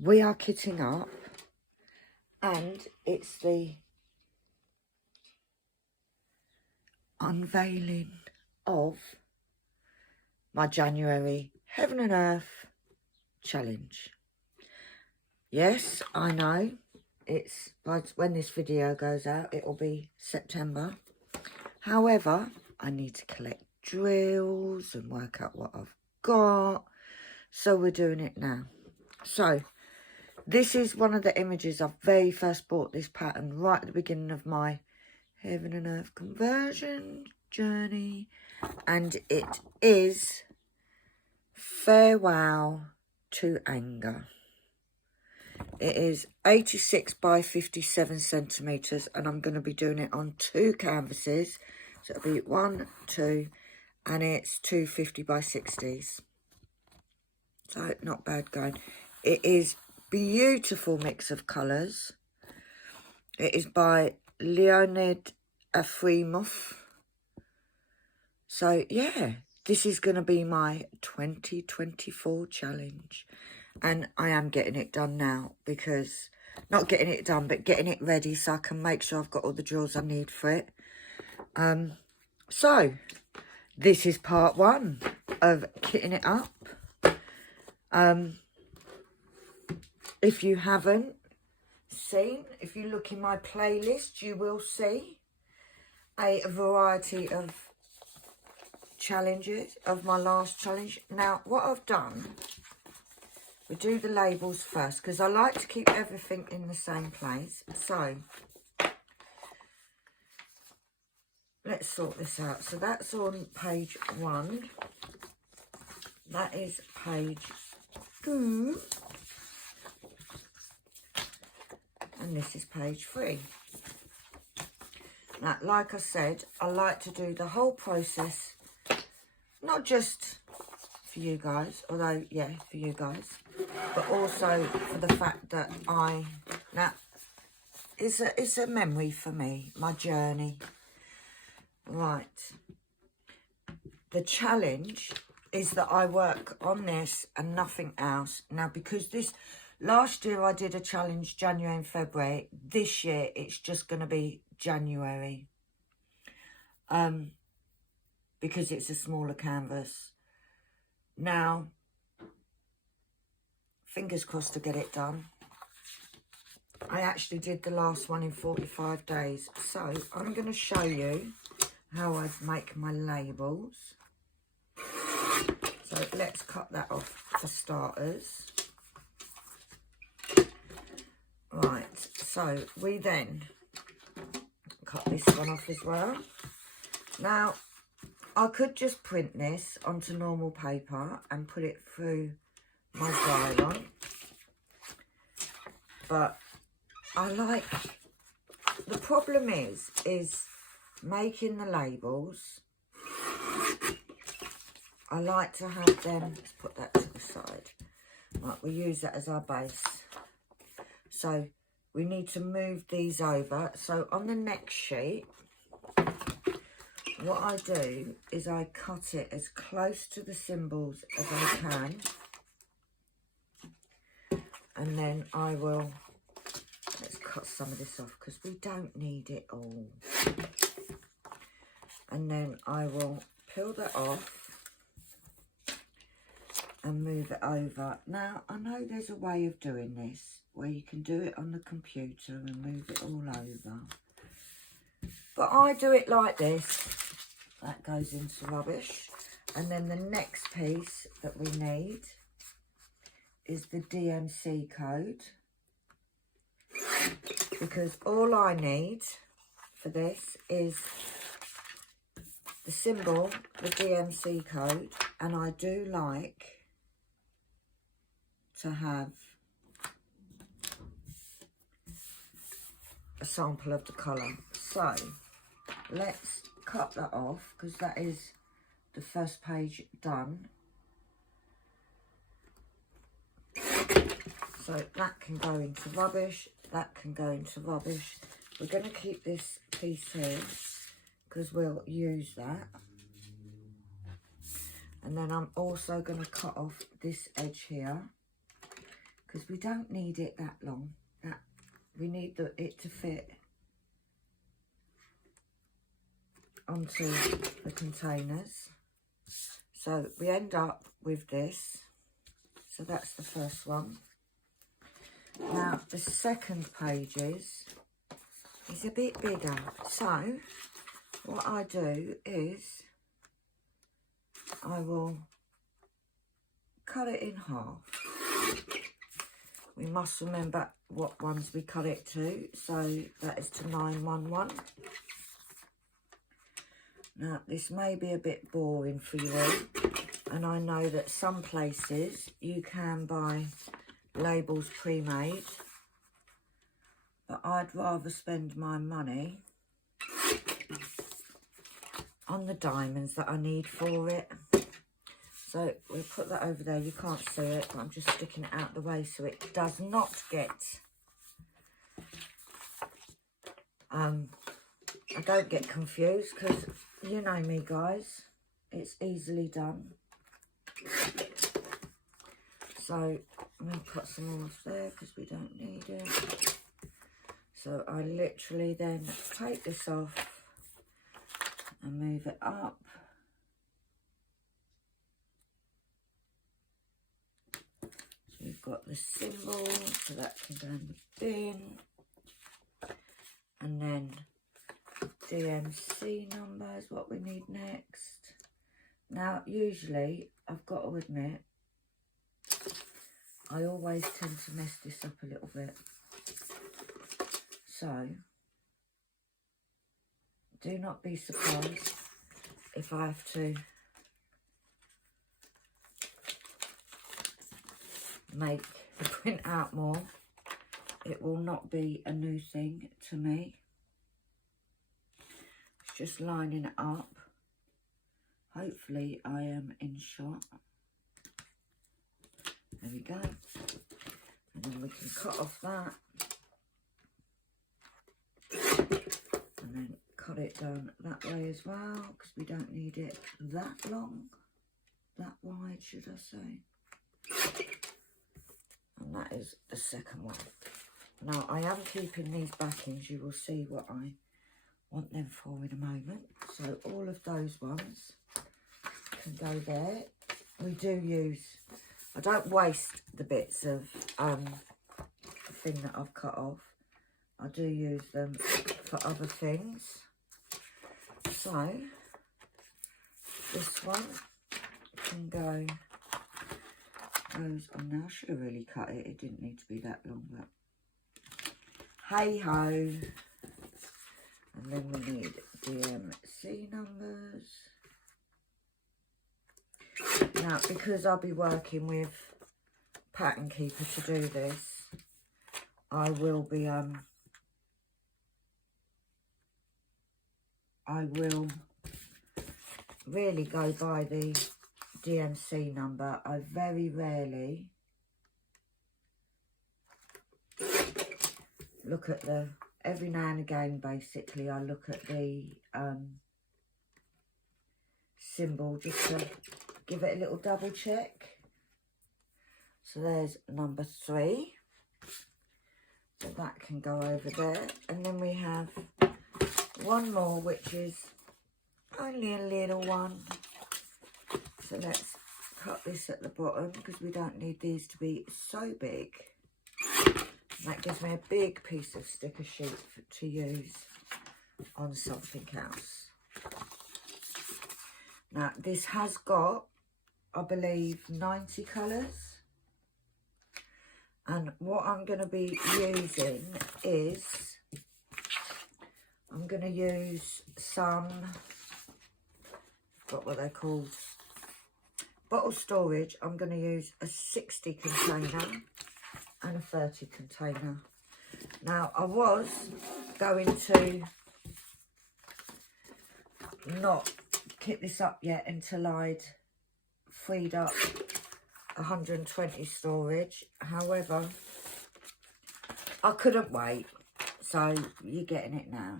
we are kitting up, and it's the unveiling of my January Heaven and Earth challenge. Yes, I know it's when this video goes out, it will be September. However, I need to collect drills and work out what I've got, so we're doing it now. So this is one of the images I very first bought this pattern right at the beginning of my Heaven and Earth conversion journey, and it is Farewell to Anger. It is 86 by 57 centimetres, and I'm going to be doing it on 2 canvases. So it'll be 1, 2, and it's 250 by 60s. So not bad going. It is beautiful mix of colours. It is by Leonid Afrimov. So yeah, this is going to be my 2024 challenge. And I am getting it done now, because, not getting it done, but getting it ready so I can make sure I've got all the drills I need for it. So, this is part 1 of kitting it up. If you haven't seen, if you look in my playlist, you will see a variety of challenges of my last challenge. Now, what I've done, we do the labels first, because I like to keep everything in the same place. So let's sort this out. So that's on page 1. That is page 2. And this is page 3. Now, like I said, I like to do the whole process, not just for you guys, although, yeah, for you guys, but also for the fact that now, it's a memory for me, my journey. Right. The challenge is that I work on this and nothing else. Now, because last year I did a challenge January and February. This year it's just going to be January. Because it's a smaller canvas. Now, fingers crossed to get it done. I actually did the last one in 45 days. So I'm going to show you how I make my labels. So let's cut that off for starters. Right, so we then cut this one off as well. Now, I could just print this onto normal paper and put it through my dry run. But I like, the problem is making the labels. I like to have them, let's put that to the side. Right, we'll use that as our base. So we need to move these over. So on the next sheet, what I do is I cut it as close to the symbols as I can. And then I will, let's cut some of this off because we don't need it all. And then I will peel that off and move it over. Now, I know there's a way of doing this where you can do it on the computer and move it all over. But I do it like this. That goes into rubbish. And then the next piece that we need is the DMC code. Because all I need for this is the symbol, the DMC code, and I do like to have a sample of the colour. So let's cut that off because that is the first page done. So that can go into rubbish, that can go into rubbish. We're going to keep this piece here because we'll use that. And then I'm also going to cut off this edge here because we don't need it that long. We need it to fit onto the containers. So we end up with this. So that's the first one. Now the second page is a bit bigger. So what I do is I will cut it in half. We must remember what ones we cut it to. So that is to 911. Now this may be a bit boring for you all, and I know that some places you can buy labels pre-made, but I'd rather spend my money on the diamonds that I need for it. So we'll put that over there. You can't see it, but I'm just sticking it out the way so it does not get, I don't get confused, because you know me guys, it's easily done. So I'm going to cut some more off there because we don't need it. So I literally then take this off and move it up. So we've got the symbol, so that can go in the bin. And then DMC number is what we need next. Now, usually, I've got to admit, I always tend to mess this up a little bit. So, do not be surprised if I have to print out more. It will not be a new thing to me. It's just lining it up. Hopefully I am in shot. There we go. And then we can cut off that. And then cut it down that way as well, because we don't need it that long. That wide, should I say. And that is the second one. Now, I am keeping these backings. You will see what I want them for in a moment. So all of those ones can go there. We do use, I don't waste the bits of the thing that I've cut off. I do use them for other things. So this one can goes on now. I should have really cut it. It didn't need to be that long, but hey ho. And then we need DMC numbers. Now, because I'll be working with Pattern Keeper to do this, I will be I will really go by the DMC number. I very rarely look at the, every now and again basically I look at the symbol just to give it a little double check. So there's number 3. So that can go over there. And then we have one more, which is only a little one. So let's cut this at the bottom because we don't need these to be so big. That gives me a big piece of sticker sheet to use on something else. Now, this has got, I believe, 90 colours. And what I'm going to be using is, I'm going to use some, got what they're called, bottle storage. I'm going to use a 60 container and a 30 container. Now, I was going to not keep this up yet until I'd freed up 120 storage. However, I couldn't wait, so you're getting it now.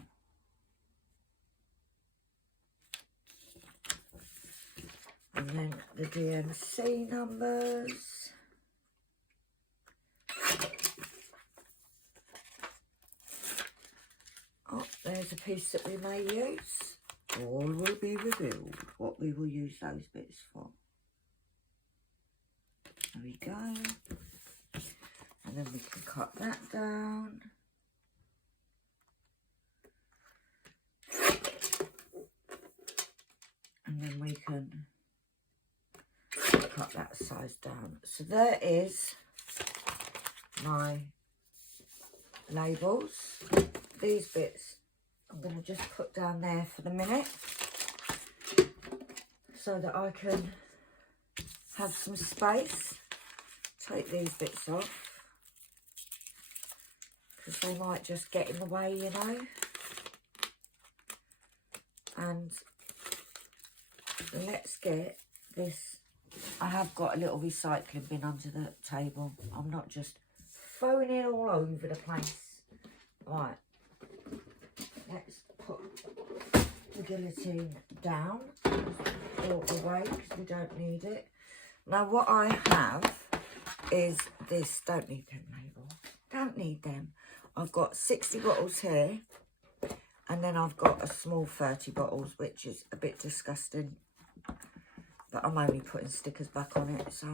And then the DMC numbers. there's a piece that we may use. All will be revealed what we will use those bits for. There we go. And then we can cut that down. And then we can cut that size down. So there is my labels. These bits I'm going to just put down there for the minute so that I can have some space. Take these bits off because they might just get in the way, you know. And let's get this. I have got a little recycling bin under the table. I'm not just throwing it all over the place. Right, let's put the guillotine down all away because we don't need it. Now what I have is this. Don't need them labels. Don't need them. I've got 60 bottles here, and then I've got a small 30 bottles, which is a bit disgusting. But I'm only putting stickers back on it, so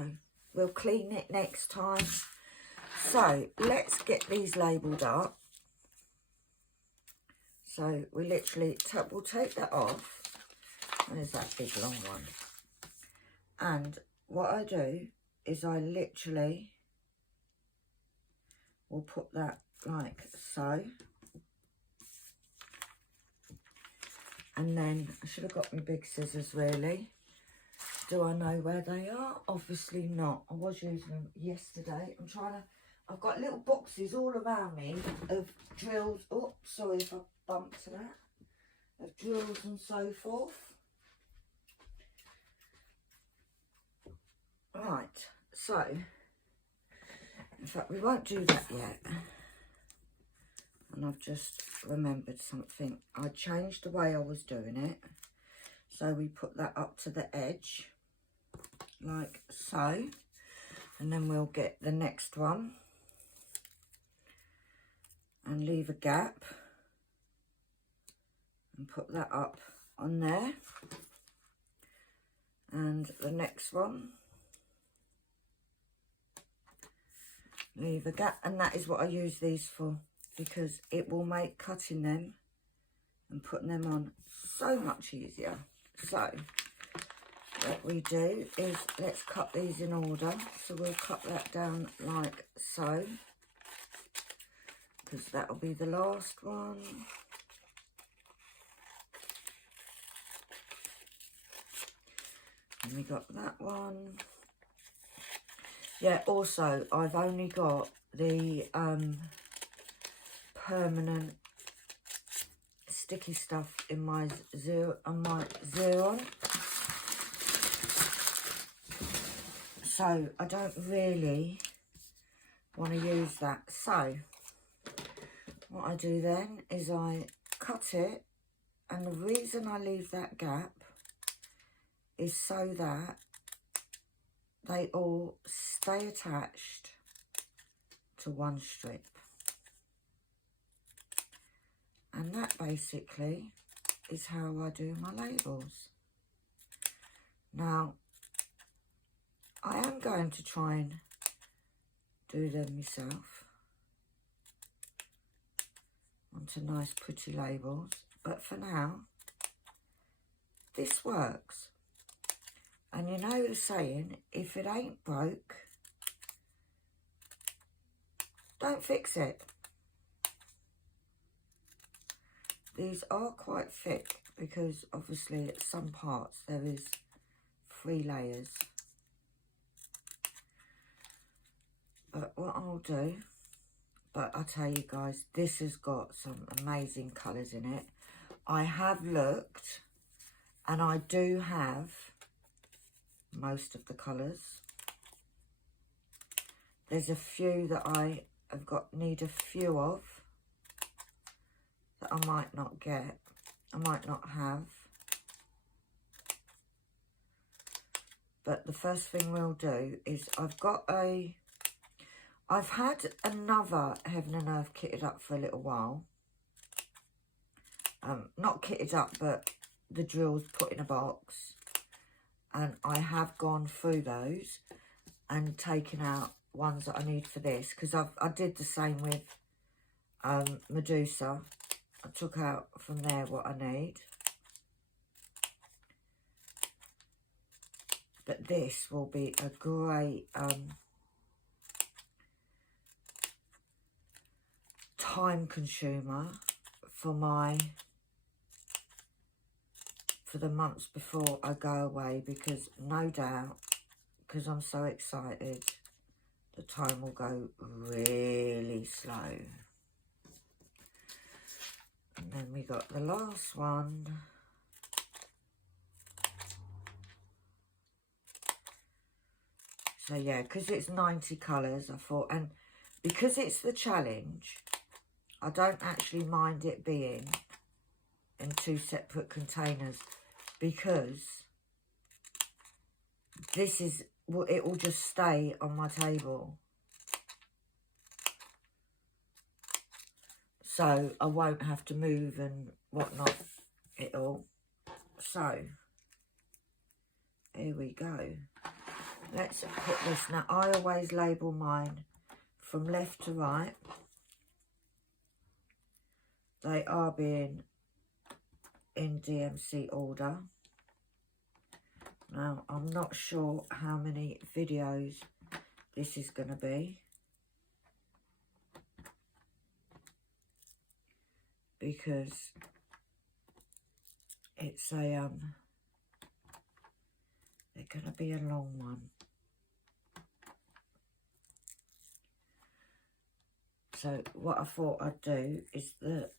we'll clean it next time. So let's get these labelled up. So we literally, we'll take that off. There's that big long one. And what I do is I literally will put that like so. And then I should have got my big scissors really. Do I know where they are? Obviously not. I was using them yesterday. I've got little boxes all around me of drills. Oh, sorry if I bumped that. Of drills and so forth. Right, so, in fact, we won't do that yet. And I've just remembered something. I changed the way I was doing it. So we put that up to the edge, like so. And then we'll get the next one and leave a gap and put that up on there. And the next one, leave a gap. And that is what I use these for, because it will make cutting them and putting them on so much easier. So what we do is let's cut these in order. So we'll cut that down like so, because that will be the last one. And we got that one. Yeah, also I've only got the permanent sticky stuff in my Xeron. So I don't really want to use that. So what I do then is I cut it, and the reason I leave that gap is so that they all stay attached to one strip. And that basically is how I do my labels. Now, I am going to try and do them myself onto nice pretty labels, but for now, this works. And you know the saying, if it ain't broke, don't fix it. These are quite thick because obviously at some parts there is 3 layers. But what I'll do, but I tell you guys, this has got some amazing colours in it. I have looked and I do have most of the colours. There's a few that I have need a few of that I might not get, I might not have. But the first thing we'll do is I've had another Heaven and Earth kitted up for a little while. not kitted up, but the drills put in a box. And I have gone through those and taken out ones that I need for this, because I did the same with Medusa. I took out from there what I need. But this will be a great time consumer for the months before I go away, because no doubt, because I'm so excited, the time will go really slow. And then we got the last one. So yeah, because it's 90 colours, I thought, and because it's the challenge, I don't actually mind it being in 2 separate containers, because this is, well, it will just stay on my table. So I won't have to move and whatnot it all. So here we go. Let's put this. Now, I always label mine from left to right. They are being in DMC order. Now, I'm not sure how many videos this is going to be, because it's a they're going to be a long one. So what I thought I'd do is the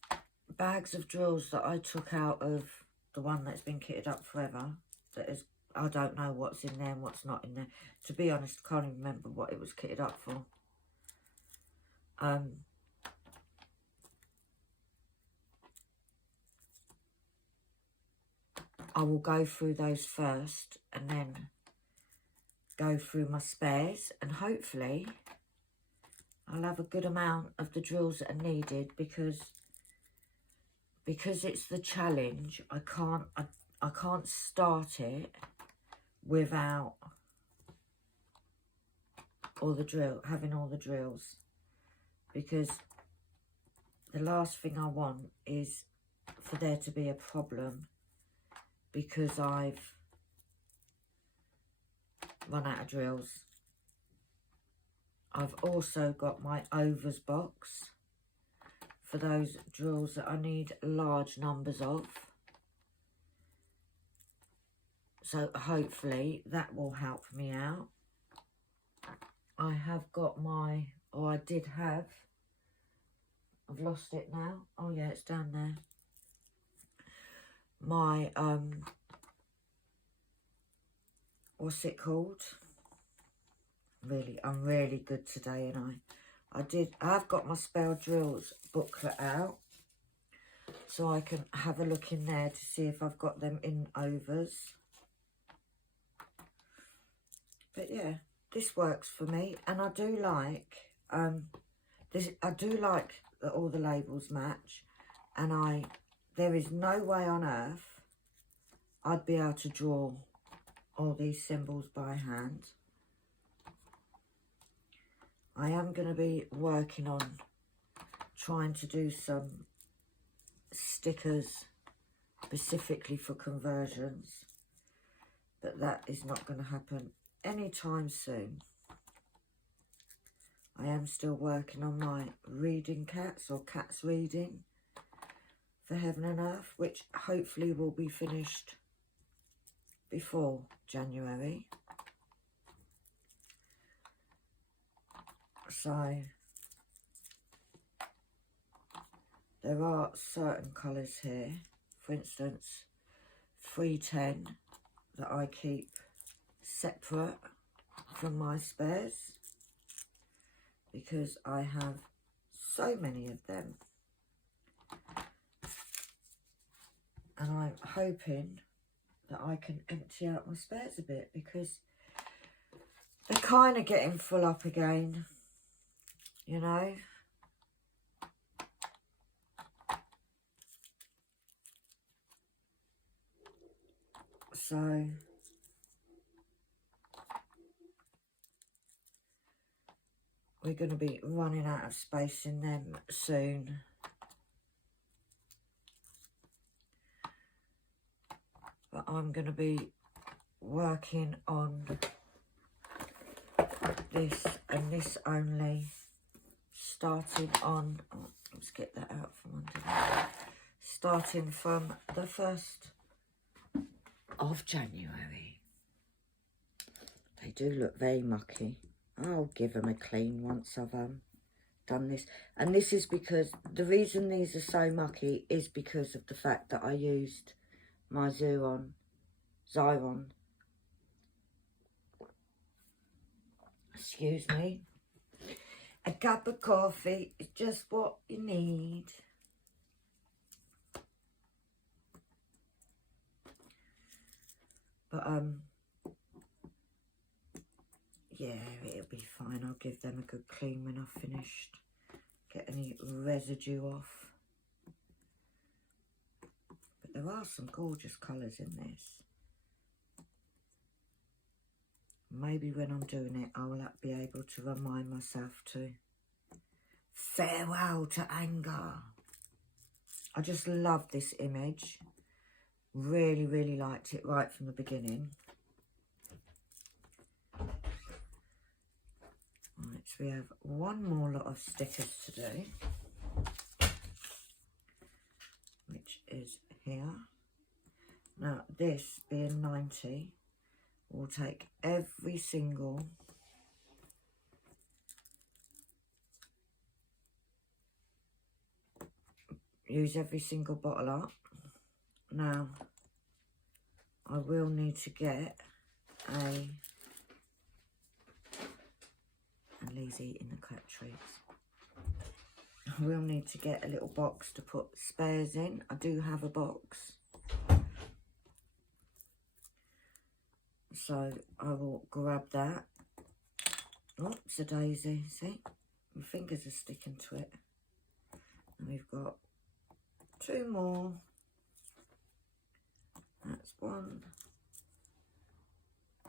bags of drills that I took out of the one that's been kitted up forever, that is, I don't know what's in there and what's not in there. To be honest, I can't even remember what it was kitted up for. I will go through those first and then go through my spares, and hopefully I'll have a good amount of the drills that are needed, because it's the challenge. I can't start it without having all the drills, because the last thing I want is for there to be a problem because I've run out of drills. I've also got my overs box for those drills that I need large numbers of. So hopefully that will help me out. I have got my, or I did have, I've lost it now. Oh yeah, it's down there. My, what's it called? Really, I'm really good today, and I've got my spare drills booklet out, so I can have a look in there to see if I've got them in overs. But yeah, this works for me, and I do like this. I do like that all the labels match, and there is no way on earth I'd be able to draw all these symbols by hand. I am going to be working on trying to do some stickers specifically for conversions, but that is not going to happen anytime soon. I am still working on my reading cats, or cats reading for Heaven and Earth, which hopefully will be finished before January. So there are certain colours here, for instance 310, that I keep separate from my spares, because I have so many of them, and I'm hoping that I can empty out my spares a bit, because they're kind of getting full up again, you know. So we're going to be running out of space in them soon. But I'm going to be working on this and this only, starting on, oh, let's get that out from under there, starting from the 1st of January. They do look very mucky. I'll give them a clean once I've done this. And this is because, the reason these are so mucky is because of the fact that I used my Xyron, excuse me, a cup of coffee is just what you need. But yeah, it'll be fine. I'll give them a good clean when I've finished. Get any residue off. But there are some gorgeous colours in this. Maybe when I'm doing it, I will be able to remind myself to farewell to anger. I just love this image. Really, really liked it right from the beginning. Right, so we have one more lot of stickers to do, which is here. Now, this being 90, we'll take every single use every single bottle up. Now, I will need to get and Lee's eating the cat treats. I will need to get a little box to put spares in. I do have a box. So I will grab that. Oh, it's a daisy, see? My fingers are sticking to it. And we've got 2 more. That's 1,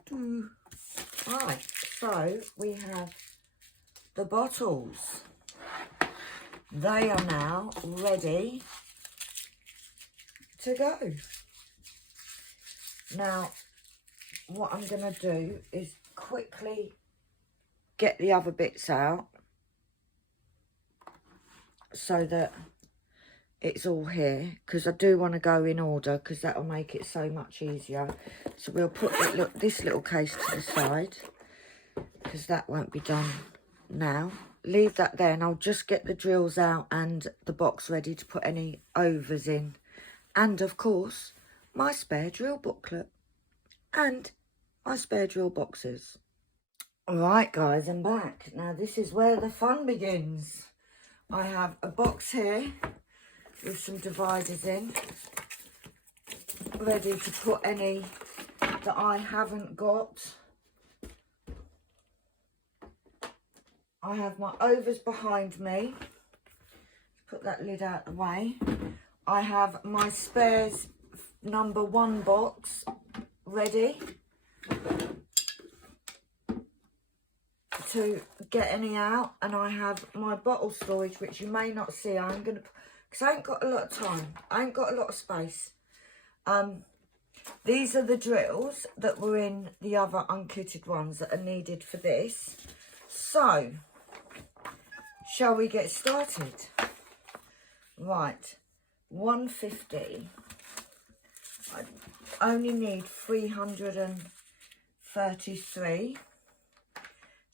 2. Right, so we have the bottles. They are now ready to go. Now, what I'm going to do is quickly get the other bits out so that it's all here, because I do want to go in order, because that'll make it so much easier. So we'll put this little case to the side, because that won't be done now. Leave that there, and I'll just get the drills out and the box ready to put any overs in. And of course, my spare drill booklet and my spare drill boxes. Alright guys, I'm back. Now this is where the fun begins. I have a box here with some dividers in, ready to put any that I haven't got. I have my overs behind me. Put that lid out the way. I have my spares number 1 box ready to get any out, and I have my bottle storage, which you may not see. I'm gonna, because I ain't got a lot of time, I ain't got a lot of space. These are the drills that were in the other unkitted ones that are needed for this. So shall we get started? Right, 150. I only need 333.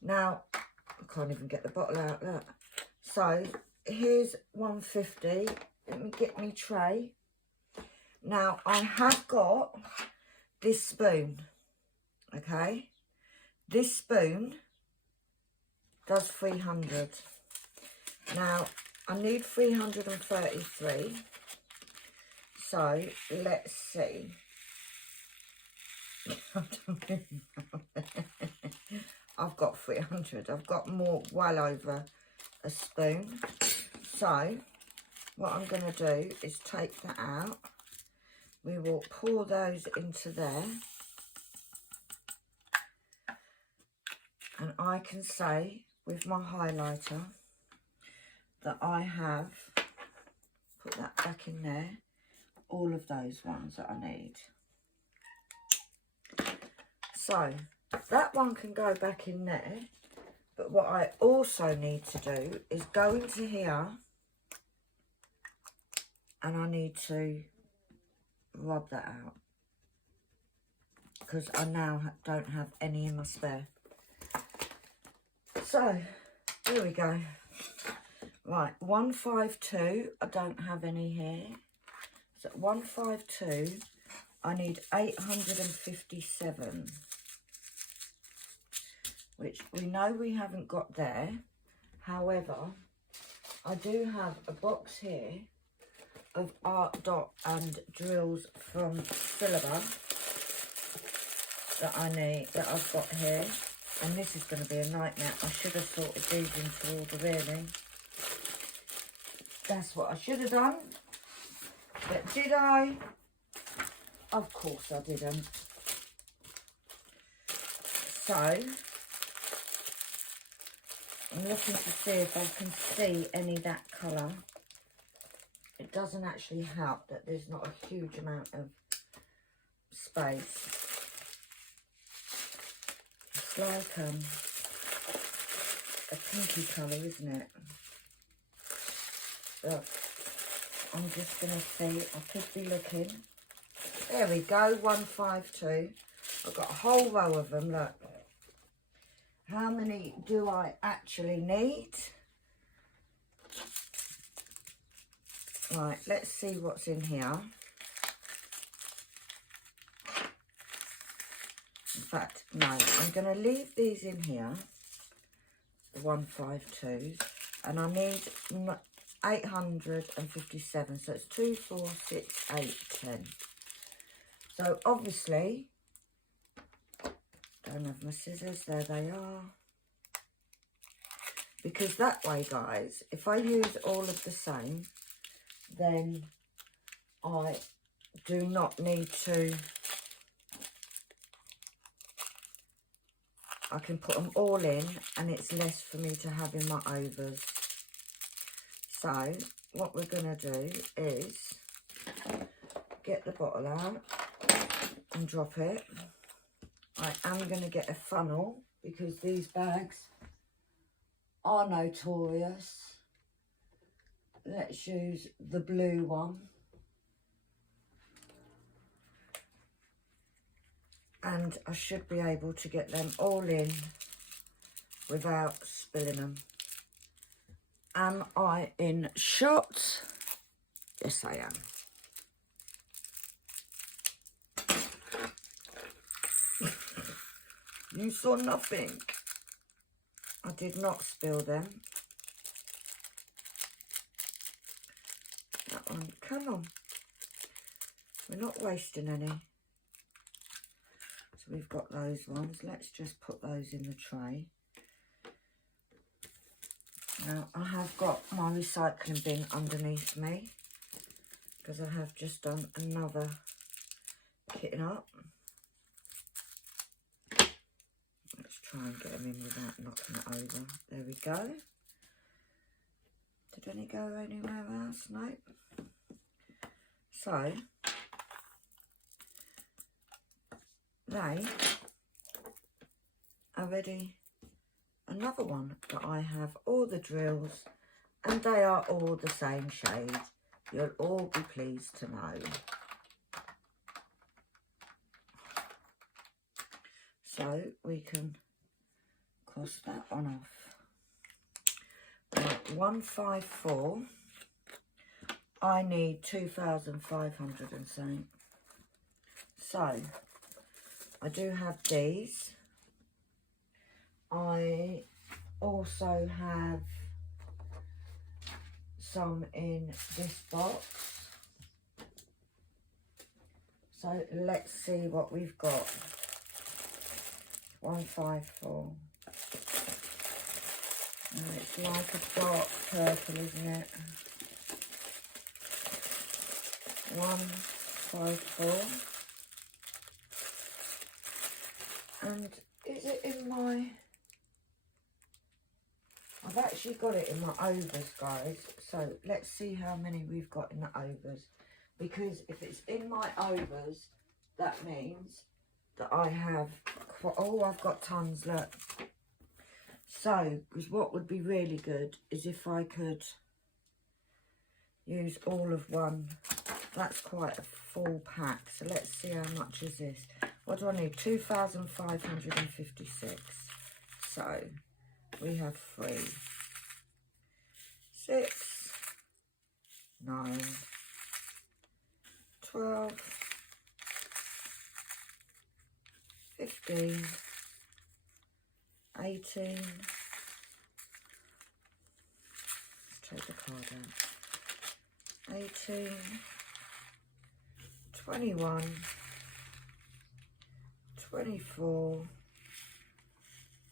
Now, I can't even get the bottle out, look. So, here's 150. Let me get my tray. Now, I have got this spoon, okay? This spoon does 300. Now, I need 333. So, let's see. I've got 300. I've got more, well over a spoon. So, what I'm going to do is take that out. we will pour those into there. And I can say with my highlighter that I have put that back in there, all of those ones that I need. So that one can go back in there, but what I also need to do is go into here and I need to rub that out because I now don't have any in my spare. So here we go. Right, 152, I don't have any here. So 152, I need 857, which we know we haven't got there. However, I do have a box here of art dot and drills from Silaba that I need, that I've got here. And this is going to be a nightmare. I should have sorted these into order, really. That's what I should have done. But did I? Of course I didn't. So, I'm looking to see if I can see any of that colour. It doesn't actually help that there's not a huge amount of space. It's like a pinky colour, isn't it? Look, I'm just going to see. I could be looking. There we go, 152. I've got a whole row of them, look. How many do I actually need? Right, let's see what's in here. In fact, no, I'm going to leave these in here, the 152s, and I need 857, so it's 2, 4, 6, 8, 10. So obviously, don't have my scissors, there they are. Because that way, guys, if I use all of the same, then I do not need to, I can put them all in and it's less for me to have in my overs. So what we're going to do is get the bottle out and drop it. I am going to get a funnel because these bags are notorious. Let's use the blue one. And I should be able to get them all in without spilling them. Am I in shot? Yes, I am. You saw nothing. I did not spill them. That one, come on. We're not wasting any. So we've got those ones. Let's just put those in the tray. Now, I have got my recycling bin underneath me because I have just done another kitting up. Let's try and get them in without knocking it over. There we go. Did any go anywhere else? No. So, they are ready. Another one that I have all the drills and they are all the same shade. You'll all be pleased to know. So we can cross that one off. Right, 154. I need 2,500 and something. So I do have these. I also have some in this box. So let's see what we've got. 154. And it's like a dark purple, isn't it? 1, 154. And is it in my... I've actually got it in my overs, guys. So let's see how many we've got in the overs. Because if it's in my overs, that means that I have... Oh, I've got tons, look. So, because what would be really good is if I could use all of one. That's quite a full pack. So let's see how much is this. What do I need? 2,556. So we have 3, 6, 9, 12, 15, 18. Let's take the card out. 18, 21, 24,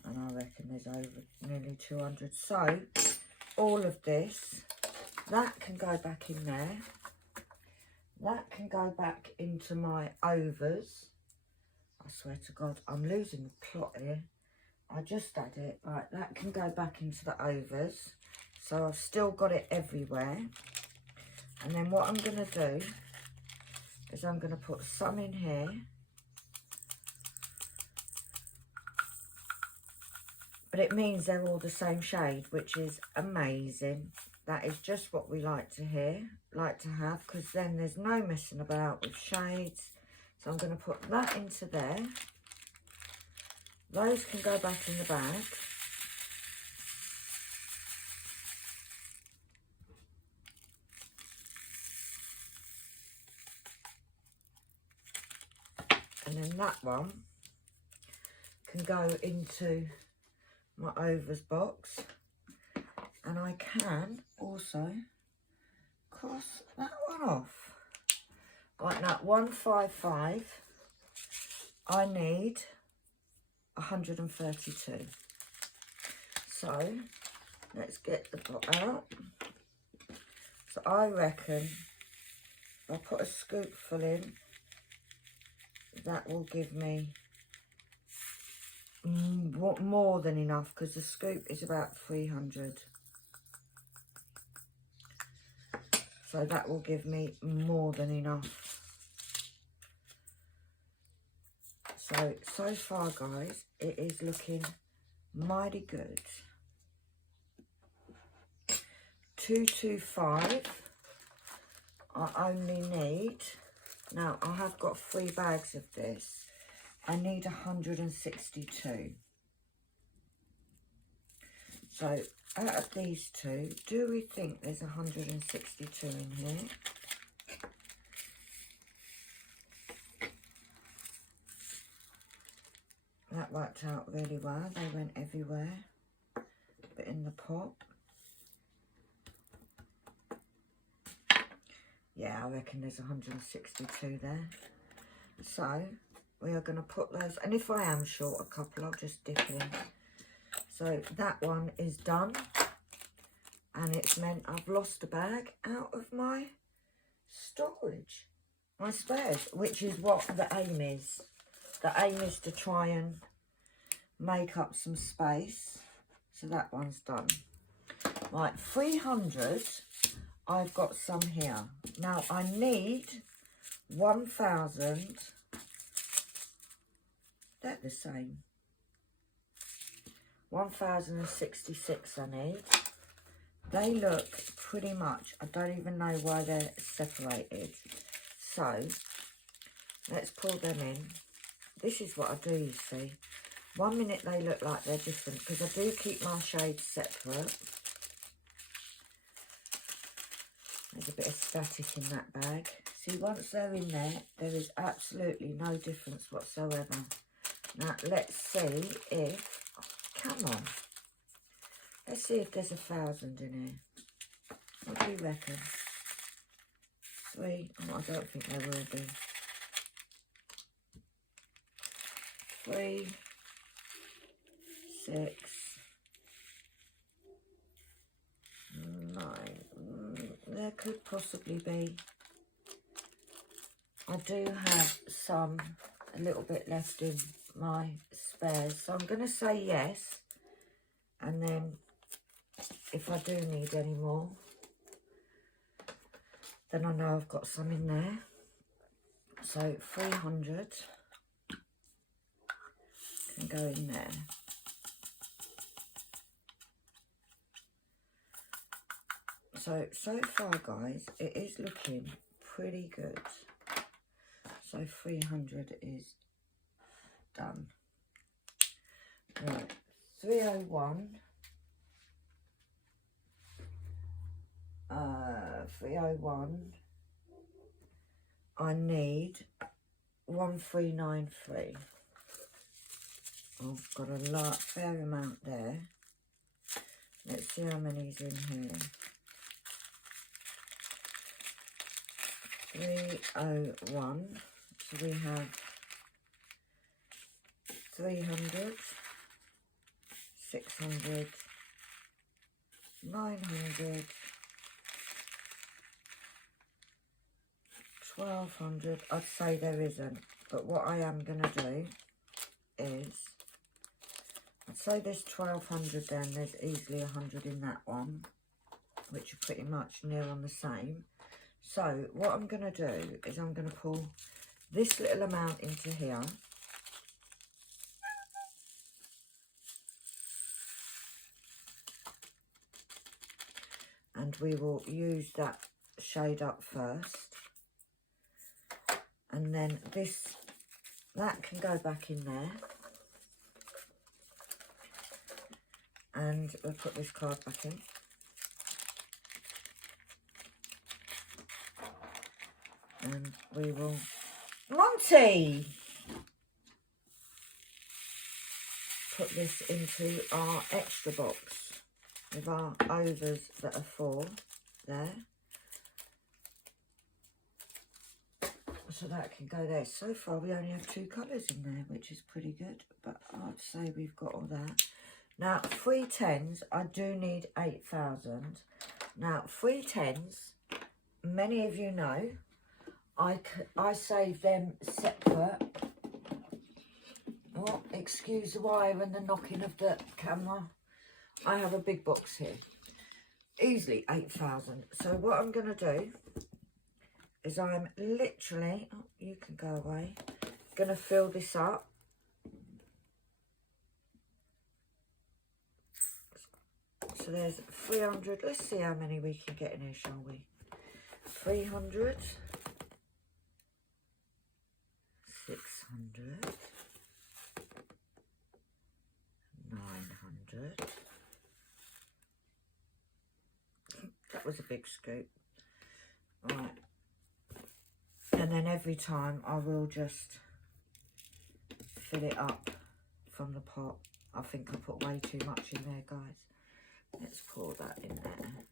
and I reckon there's over nearly 200. So all of this, that can go back in there. That can go back into my overs. I swear to God, I'm losing the plot here. I just had it. Right, that can go back into the overs. So I've still got it everywhere. And then what I'm going to do is I'm going to put some in here. But it means they're all the same shade, which is amazing. That is just what we like to have, because then there's no messing about with shades. So I'm going to put that into there. Those can go back in the bag. And then that one can go into my overs box. And I can also cross that one off. Right, now 155, I need 132. So let's get the pot out. So I reckon if I put a scoopful in, that will give me more than enough, because the scoop is about 300. So that will give me more than enough. So far, guys, it is looking mighty good. 225. I only need, now I have got 3 bags of this. I need 162. So out of these two, do we think there's 162 in here? That worked out really well. They went everywhere, but in the pot. Yeah, I reckon there's 162 there. So we are going to put those, and if I am short a couple, I'll just dip in. So that one is done, and it's meant I've lost a bag out of my storage, my spares, which is what the aim is. The aim is to try and make up some space. So that one's done. Right, 300, I've got some here. Now I need 1,000, they're the same. 1,066 I need. They look pretty much, I don't even know why they're separated. So let's pull them in. This is what I do, you see. 1 minute they look like they're different, because I do keep my shades separate. There's a bit of static in that bag. See, once they're in there, there is absolutely no difference whatsoever. Now, let's see if... Come on. Let's see if there's 1,000 in here. What do you reckon? 3? Oh, I don't think there will be. 3, 6, 9. There could possibly be I do have a little bit left in my spares, so I'm going to say yes, and then if I do need any more, then I know I've got some in there. So 300 can go in there. So far, guys, it is looking pretty good. So 300 is done. Right, 301. 301. I need 1393. I've got a fair amount there. Let's see how many's in here. 301. So we have 300, 600, 900, 1200. I'd say there isn't, but what I am going to do is, I'd say there's 1200 then, there's easily 100 in that one, which are pretty much near on the same. So what I'm going to do is I'm going to pull this little amount into here. And we will use that shade up first. And then that can go back in there. And we'll put this card back in. And we will... Monty! Put this into our extra box with our overs that are 4 there. So that can go there. So far we only have 2 colours in there, which is pretty good, but I'd say we've got all that. Now 3 10s, I do need 8,000. Now 3 10s, many of you know, I save them separate. Oh, excuse the wire and the knocking of the camera. I have a big box here. Easily 8,000. So what I'm going to do is I'm literally, oh, you can go away, going to fill this up. So there's 300. Let's see how many we can get in here, shall we? 300. 600. 900. That was a big scoop. Right. And then every time I will just fill it up from the pot. I think I put way too much in there, guys. Let's pour that in there.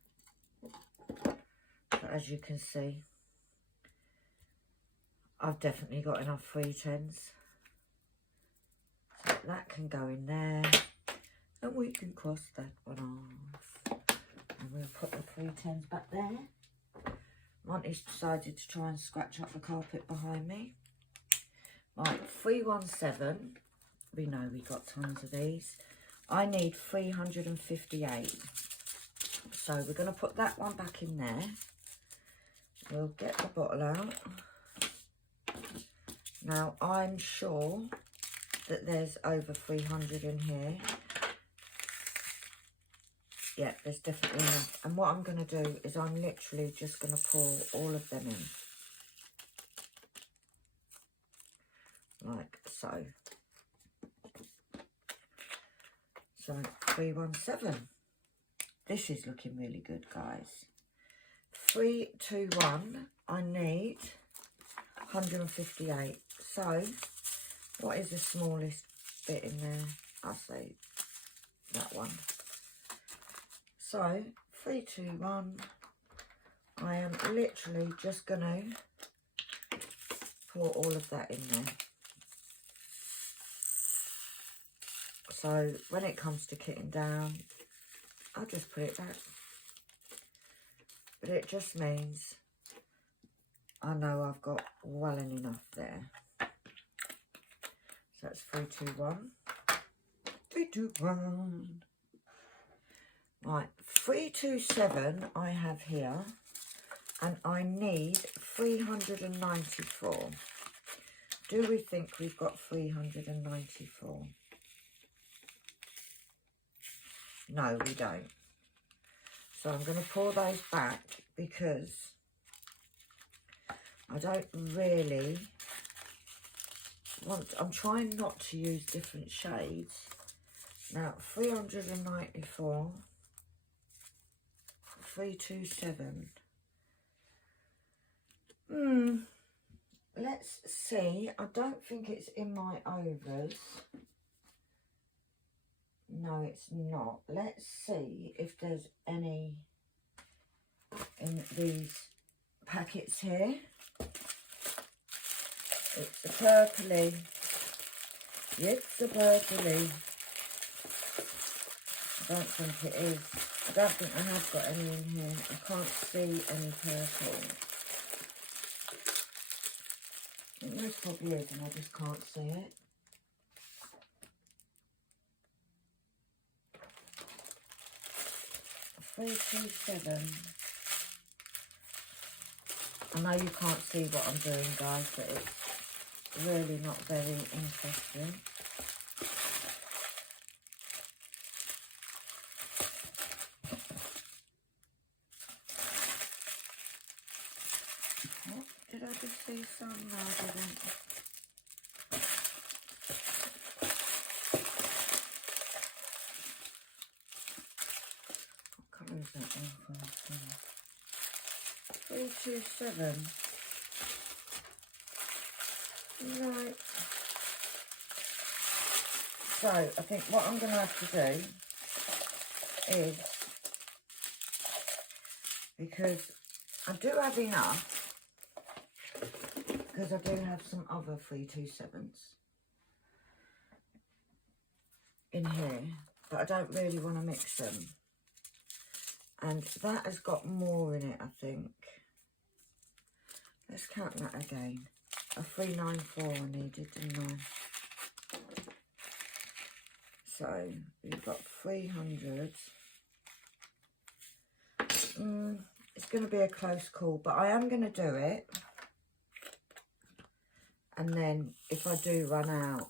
But as you can see, I've definitely got enough 3 10s. So that can go in there. And we can cross that one off. And we'll put the 3 10s back there. Monty's decided to try and scratch up the carpet behind me. Right, 317. We know we got tons of these. I need 358. So we're going to put that one back in there. We'll get the bottle out. Now, I'm sure that there's over 300 in here. Yeah, there's definitely enough. And what I'm going to do is I'm literally just going to pour all of them in. Like so. So 317. This is looking really good, guys. 321. I need 158. So what is the smallest bit in there? I'll say that one. So 321. I am literally just going to pour all of that in there. So when it comes to kitting down, I'll just put it back. But it just means I know I've got well and enough there. So that's 321. 321. Right, 327 I have here, and I need 394. Do we think we've got 394? No, we don't. So I'm going to pour those back because I don't really want, I'm trying not to use different shades. Now, 394, 327. Let's see. I don't think it's in my overs. No, it's not. Let's see if there's any in these packets here. It's a purpley. It's a purpley. I don't think it is. I don't think I have got any in here. I can't see any purple. I think there probably is, and I just can't see it. $327. I know you can't see what I'm doing, guys, but it's really not very interesting. What? Did I just see some? No, I didn't. What colour is that one for? 327. Right. So I think what I'm going to have to do is, because I do have enough, because I do have some other 327s in here, but I don't really want to mix them. And that has got more in it, I think. Let's count that again. A 394 I needed, didn't I? So we've got 300. It's going to be a close call, but I am going to do it. And then if I do run out,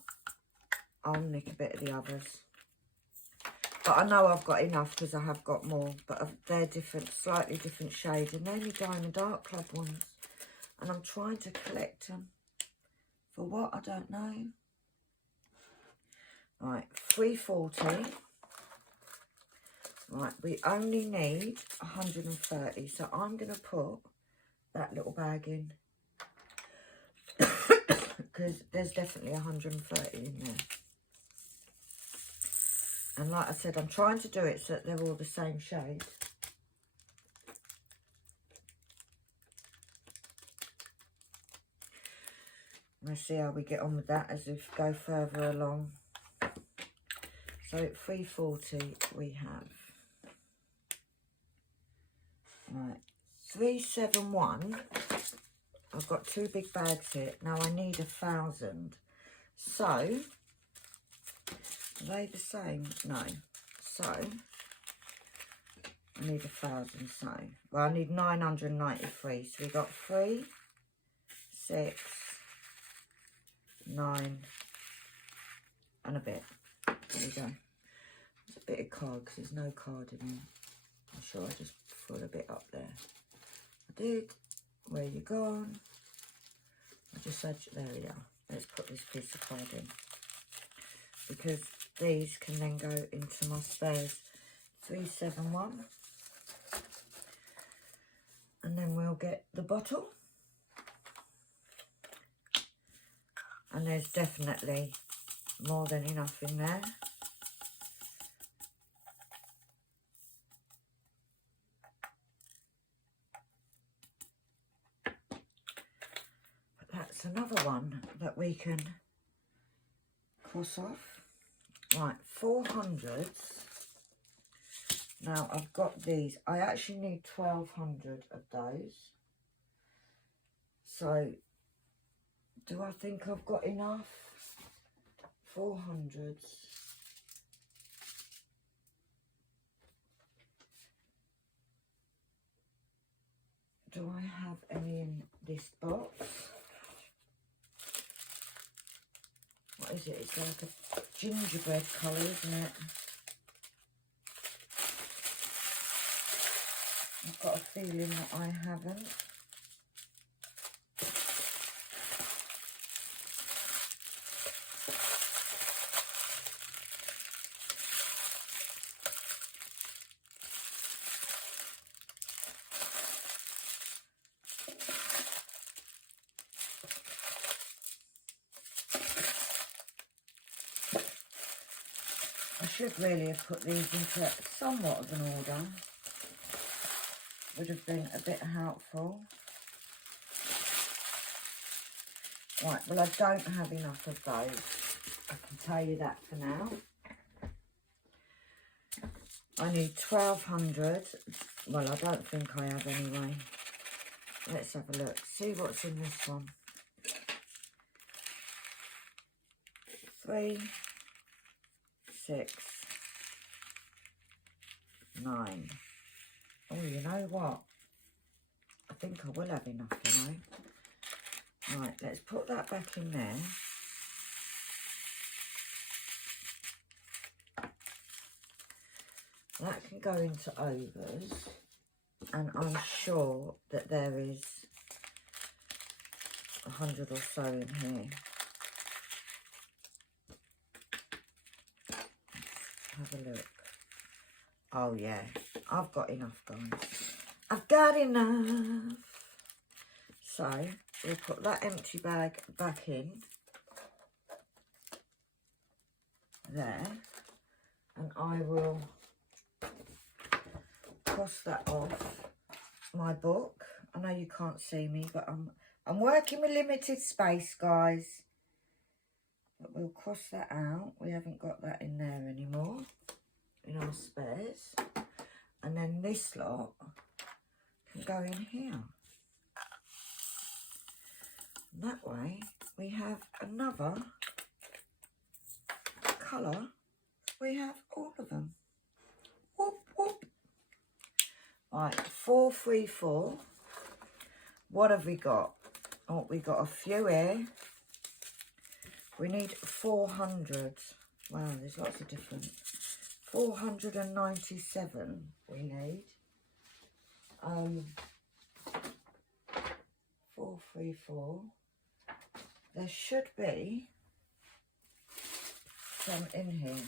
I'll nick a bit of the others. But I know I've got enough because I have got more. But they're different, slightly different shades. And they're my Diamond Dark Club ones. And I'm trying to collect them. For what? I don't know. Right, 340. Right, we only need 130. So I'm going to put that little bag in. Because there's definitely 130 in there. And like I said, I'm trying to do it so that they're all the same shade. Let's see how we get on with that as we go further along. So at 340 we have, right, 371. I've got two big bags here. Now I need 1,000. So, are they the same? No. So, I need 1,000. So, well, I need 993. So we got 3, 6, 9, and a bit. There we go. There's a bit of card because there's no card in here. I'm sure I just put a bit up there. I did. Where you gone? I just said, there we are. Let's put this piece of card in. Because these can then go into my spares. 371. And then we'll get the bottle. And there's definitely more than enough in there. But that's another one that we can cross off. Right, 400s. Now I've got these. I actually need 1,200 of those. So, do I think I've got enough? 400s. Do I have any in this box? What is it? It's like a gingerbread colour, isn't it? I've got a feeling that I haven't. I should really have put these into somewhat of an order. Would have been a bit helpful. Right, well, I don't have enough of those. I can tell you that for now. I need 1200. Well, I don't think I have anyway. Let's have a look. See what's in this one. 3, 6, 9. Oh, you know what? I think I will have enough, you know. Right, let's put that back in there. That can go into overs. And I'm sure that there is 100 or so in here. Have a look. Oh yeah, I've got enough, guys. I've got enough. So we'll put that empty bag back in there, and I will cross that off my book. I know you can't see me, but I'm working with limited space, guys. But we'll cross that out. We haven't got that in there anymore, in our spares. And then this lot can go in here. And that way we have another colour. We have all of them. Whoop, whoop. Right, 434. What have we got? Oh, we got a few here. We need 400. Wow, there's lots of different. 497 we need. 434. There should be some in here.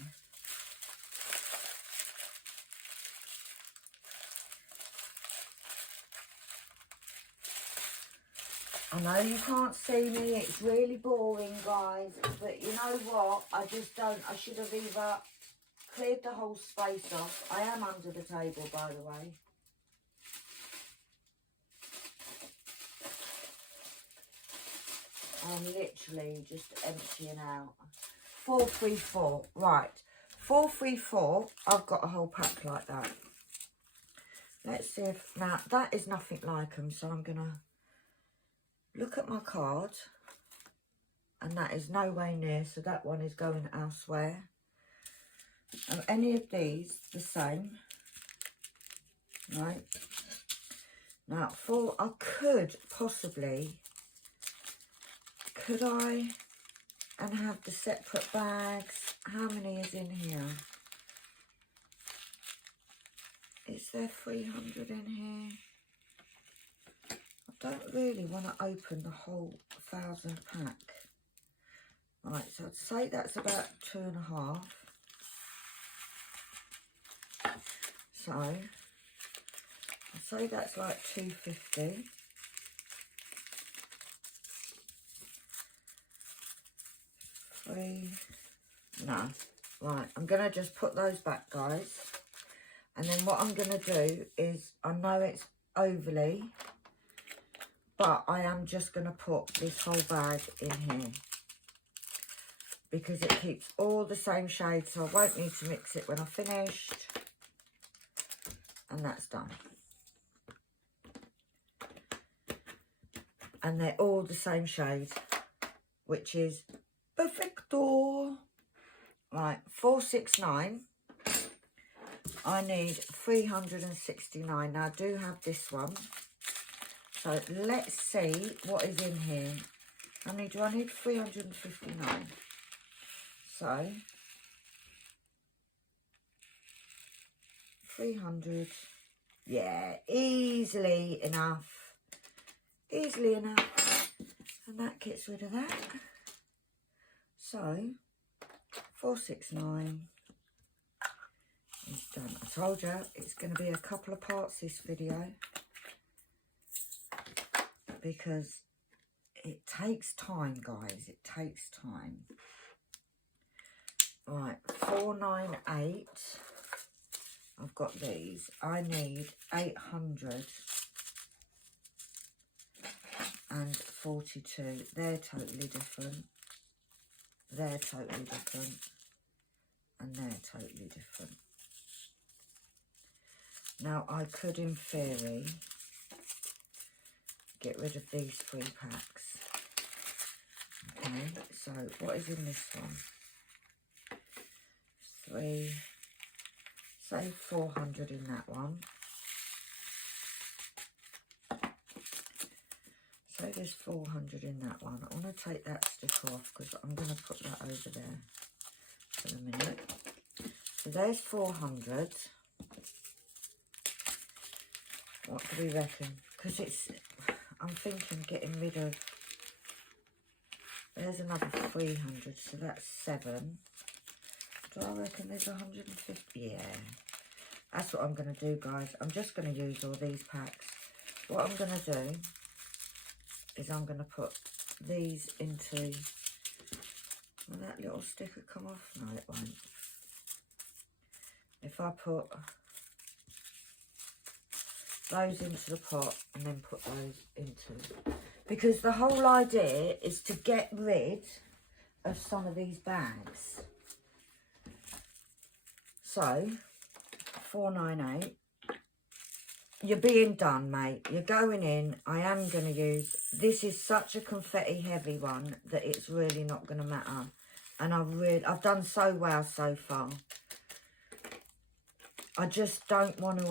I know you can't see me, it's really boring, guys, but you know what, I just don't, I should have either cleared the whole space off. I am under the table, by the way. I'm literally just emptying out. 434, right, 434, I've got a whole pack like that. Let's see if, now that is nothing like them, so I'm gonna look at my card, and that is no way near, so that one is going elsewhere. And any of these the same, right? Now, I could possibly, could I, and have the separate bags? How many is in here? Is there 300 in here? I don't really want to open the whole 1,000 pack. Right, so I'd say that's about 2.5. So, I'd say that's like 250. No. Right, I'm going to just put those back, guys. And then what I'm going to do is, I know it's overly, but I am just going to put this whole bag in here, because it keeps all the same shades, so I won't need to mix it when I've finished. And that's done. And they're all the same shade, which is perfecto. Right, 469. I need 369. Now I do have this one. So let's see what is in here. How many do I need? 359. So 300. Yeah, easily enough. Easily enough. And that gets rid of that. So 469 is done. I told you it's going to be a couple of parts, this video, because it takes time, guys. It takes time. Right, 498. I've got these. I need 842. They're totally different. They're totally different. And they're totally different. Now, I could, in theory, get rid of these 3 packs. Okay, so what is in this one? 3, say 400 in that one. Say there's 400 in that one. I want to take that sticker off because I'm going to put that over there for a minute. So there's 400. What do we reckon? Because I'm thinking getting rid of, there's another 300, so that's 7. Do I reckon there's 150? Yeah. That's what I'm going to do, guys. I'm just going to use all these packs. What I'm going to do is I'm going to put these into, will that little sticker come off? No, it won't. If I put those into the pot and then put those into, because the whole idea is to get rid of some of these bags. So 498, you're being done, mate. You're going in. I am going to use, this is such a confetti heavy one that it's really not going to matter. And I've done so well so far. I just don't want to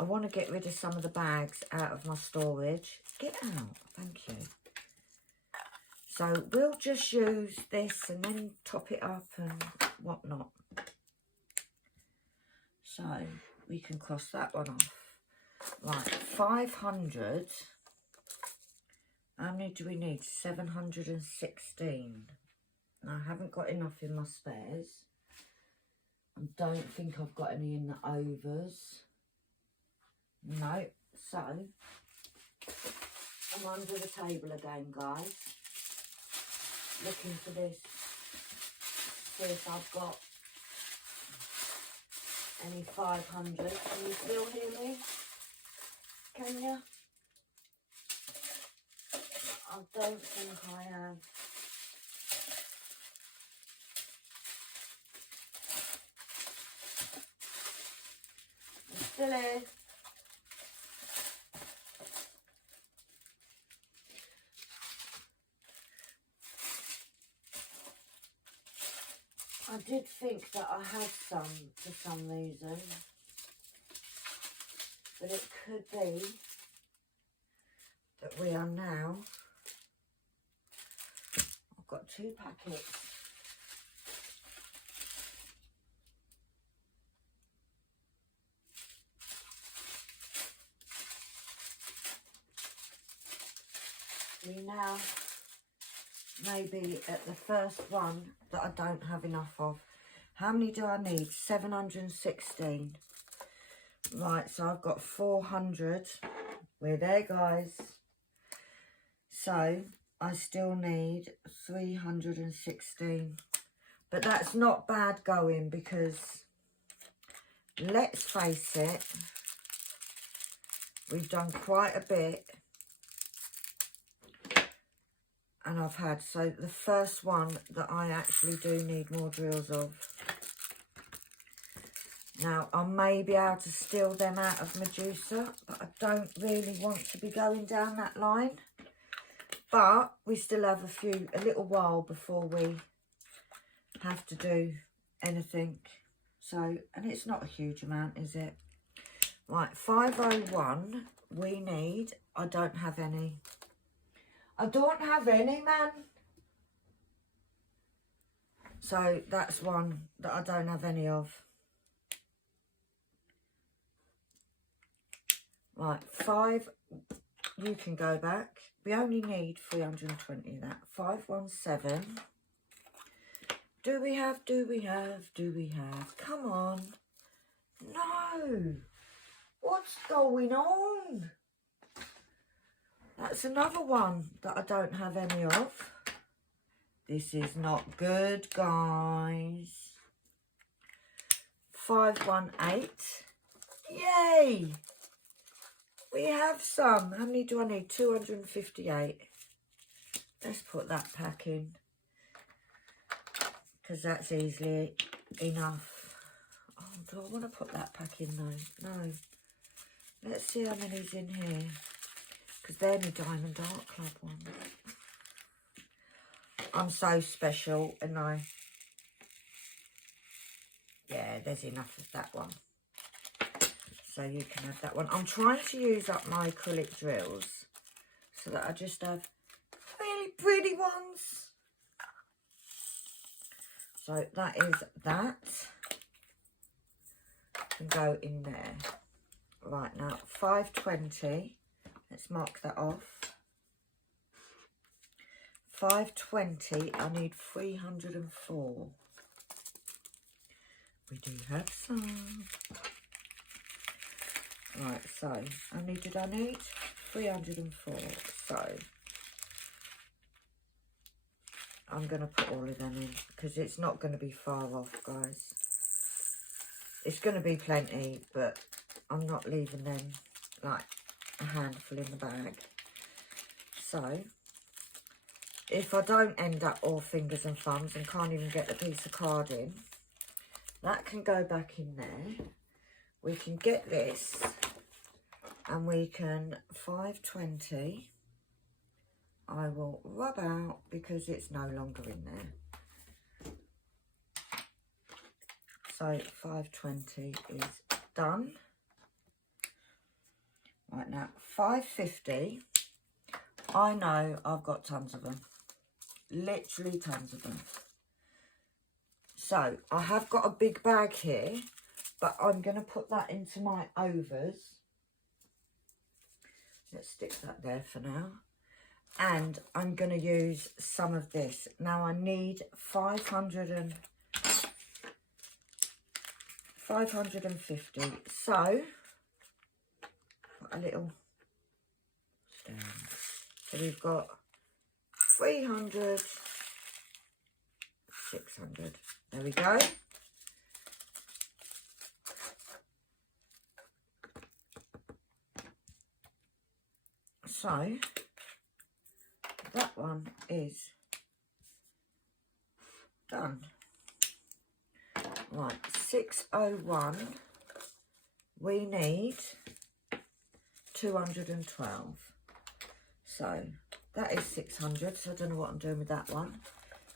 I want to get rid of some of the bags out of my storage. Get out. Thank you. So we'll just use this and then top it up and whatnot. So we can cross that one off. Right, 500. How many do we need? 716. Now, I haven't got enough in my spares. I don't think I've got any in the overs. No, so I'm under the table again, guys, looking for this, see if I've got any 500. Can you still hear me? Can you? I don't think I have. I'm still here. I did think that I had some for some reason, but it could be that we are now, I've got 2 packets. We now maybe at the first one that I don't have enough of. How many do I need? 716. Right, so I've got 400. We're there, guys. So I still need 316. But that's not bad going, because let's face it, we've done quite a bit. And I've had, so the first one that I actually do need more drills of. Now, I may be able to steal them out of Medusa, but I don't really want to be going down that line. But we still have a little while before we have to do anything. So, and it's not a huge amount, is it? Right, 501 we need. I don't have any. I don't have any, man. So that's one that I don't have any of. Right, 5, you can go back. We only need 320 of that. 517. Do we have? Come on. No. What's going on? That's another one that I don't have any of. This is not good, guys. 518. Yay! We have some. How many do I need? 258. Let's put that pack in, because that's easily enough. Oh, do I want to put that pack in though? No. Let's see how many's in here, because they're my Diamond Art Club ones. I'm so special, and yeah, there's enough of that one. So you can have that one. I'm trying to use up my acrylic drills so that I just have really pretty ones. So that is that. Can go in there. Right, now 520. Let's mark that off. 520. I need 304. We do have some. Right, so how many did I need? 304. So I'm going to put all of them in, because it's not going to be far off, guys. It's going to be plenty, but I'm not leaving them like a handful in the bag. So if I don't end up all fingers and thumbs and can't even get the piece of card in, that can go back in there. We can get this, and we can 520. I will rub out because it's no longer in there. So 520 is done. Right, now 550. I know I've got tons of them, literally tons of them. So I have got a big bag here, but I'm going to put that into my overs. Let's stick that there for now. And I'm going to use some of this. Now I need 550. So, put a little stand. So we've got 300, 600. There we go. So that one is done. Right, 601. We need 212. So that is 600. So I don't know what I'm doing with that one.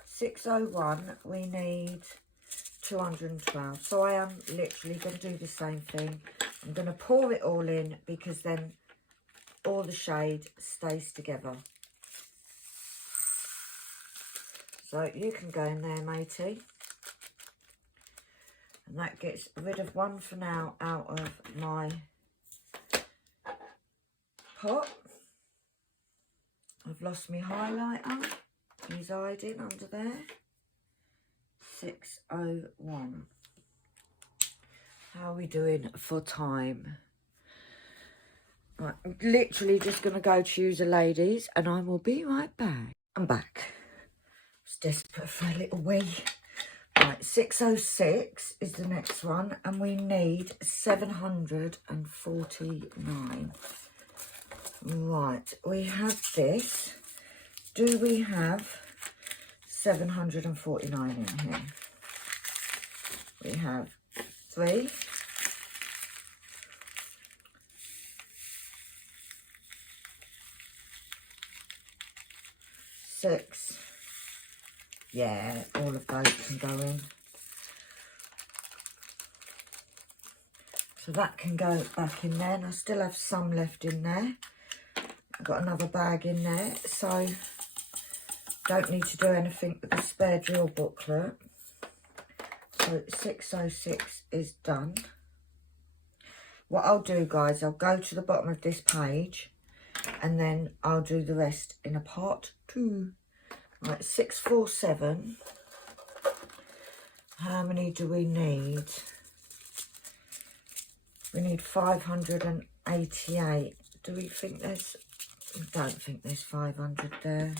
601. We need 212. So I am literally going to do the same thing. I'm going to pour it all in, because then all the shade stays together. So you can go in there, matey. And that gets rid of one for now out of my pot. I've lost my highlighter. He's hiding under there. 601. How are we doing for time? Right, I'm literally just going to go choose a ladies, and I will be right back. I'm back. I was desperate for a little wee. Right, 606 is the next one, and we need 749. Right, we have this. Do we have 749 in here? We have 3, 6. Yeah, all of those can go in. So that can go back in there, and I still have some left in there. I've got another bag in there, so don't need to do anything with the spare drill booklet. So 606 is done. What I'll do, guys, I'll go to the bottom of this page and then I'll do the rest in a part 2. Right, 647. How many do we need? We need 588. Do we think there's... I don't think there's 500 there.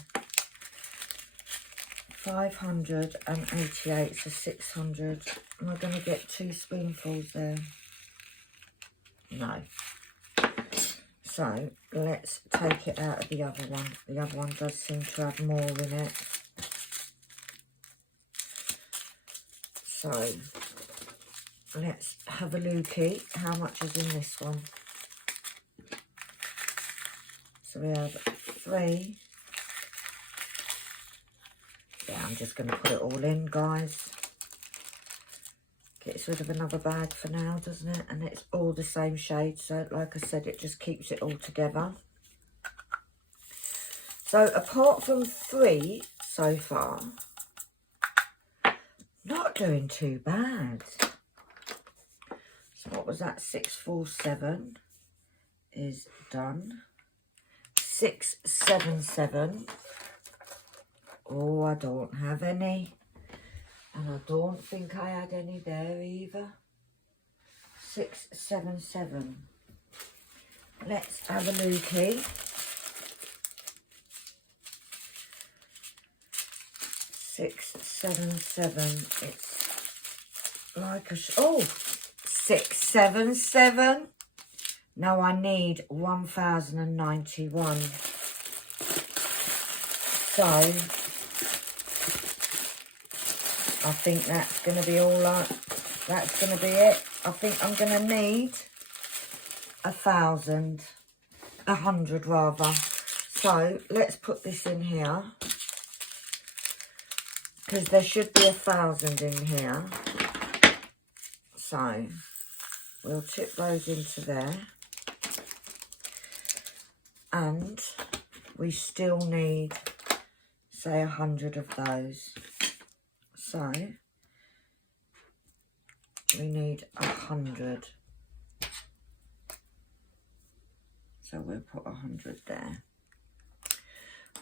588, so 600. Am I going to get 2 spoonfuls there? No. So let's take it out of the other one. The other one does seem to have more in it. So let's have a looky. How much is in this one? So we have 3. Yeah, I'm just going to put it all in, guys. Gets rid of another bag for now, doesn't it? And it's all the same shade, so like I said, it just keeps it all together. So apart from 3 so far, not doing too bad. So what was that? 647 is done. 677. Oh, I don't have any. And I don't think I had any there either. 677. Let's have a looky. 677. It's like a... oh! 677. No, I need 1091. So... I think that's going to be all right. That's going to be it. I think I'm going to need 1,000. 100 rather. So let's put this in here. Because there should be 1,000 in here. So we'll tip those into there. And we still need, say, 100 of those. So, we need 100. So, we'll put 100 there.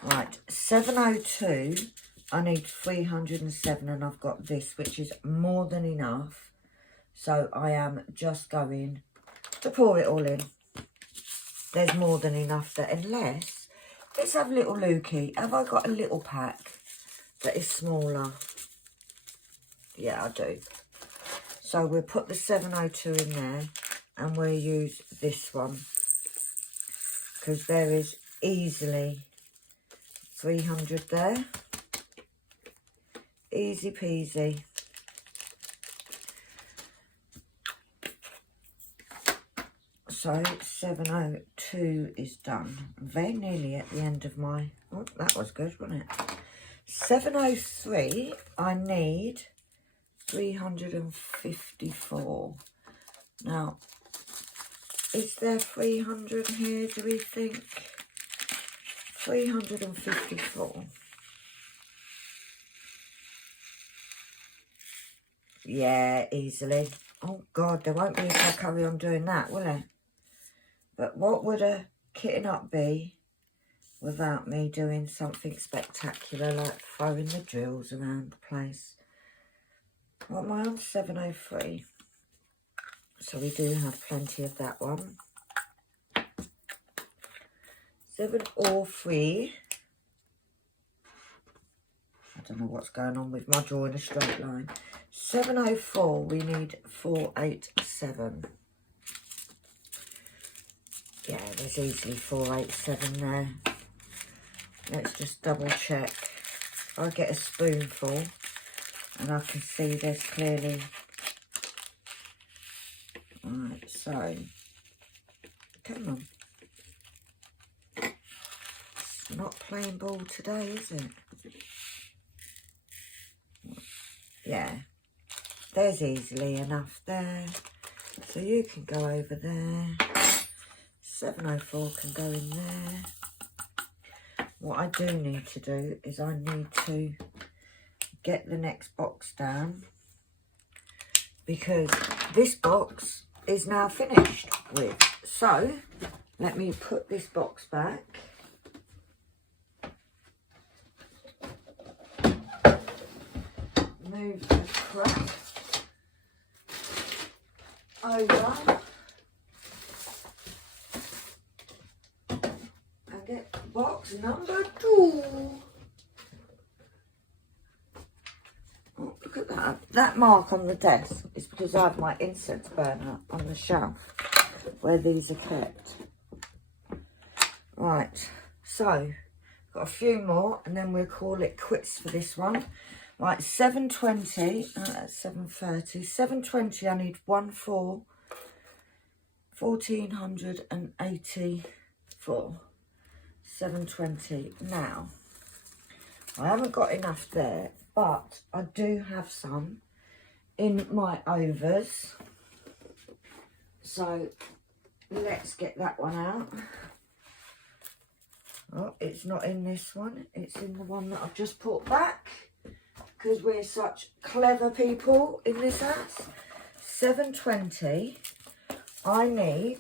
Right, 702, I need 307, and I've got this, which is more than enough. So, I am just going to pour it all in. There's more than enough there, unless, let's have a little looky. Have I got a little pack that is smaller? Yeah, I do. So we'll put the 702 in there and we'll use this one because there is easily 300 there. Easy peasy. So 702 is done. I'm very nearly at the end of my... oh, that was good, wasn't it? 703, I need 354. Now, is there 300 here, do we think? 354. Yeah, easily. Oh, God, there won't be if I carry on doing that, will it? But what would a kitting up be without me doing something spectacular like throwing the drills around the place? What am I on? 703. So we do have plenty of that one. 703. I don't know what's going on with my drawing a straight line. 704, we need 487. Yeah, there's easily 487 there. Let's just double check. I'll get a spoonful and I can see there's clearly... Right, so... come on. It's not playing ball today, is it? Yeah, there's easily enough there. So you can go over there. 704 can go in there. What I do need to do is I need to get the next box down, because this box is now finished with. So let me put this box back. Move the crap over and get box number 2. Oh, look at that. That mark on the desk is because I have my incense burner on the shelf where these are kept. Right, so got a few more and then we'll call it quits for this one. Right, 720, that's 730. 720, I need 1484. 720. Now, I haven't got enough there, but I do have some in my overs. So let's get that one out. Oh, it's not in this one. It's in the one that I've just put back, because we're such clever people in this house. 720. I need,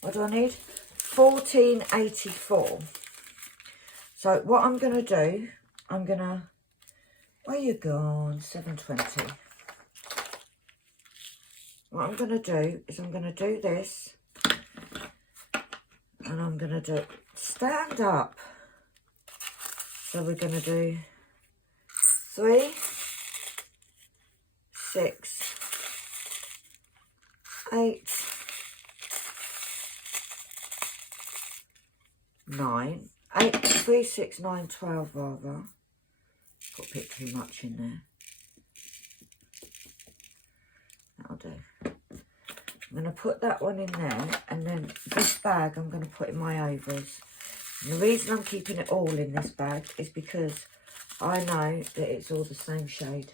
what do I need? 1484. So what I'm going to do, I'm going to, where you gone? 720. What I'm going to do is I'm going to do this, and I'm going to do, stand up. So we're going to do 3, 6, 8, 9, 8, 3, 6, 9, 12 rather. Put a bit too much in there. That'll do. I'm going to put that one in there, and then this bag I'm going to put in my overs. And the reason I'm keeping it all in this bag is because I know that it's all the same shade.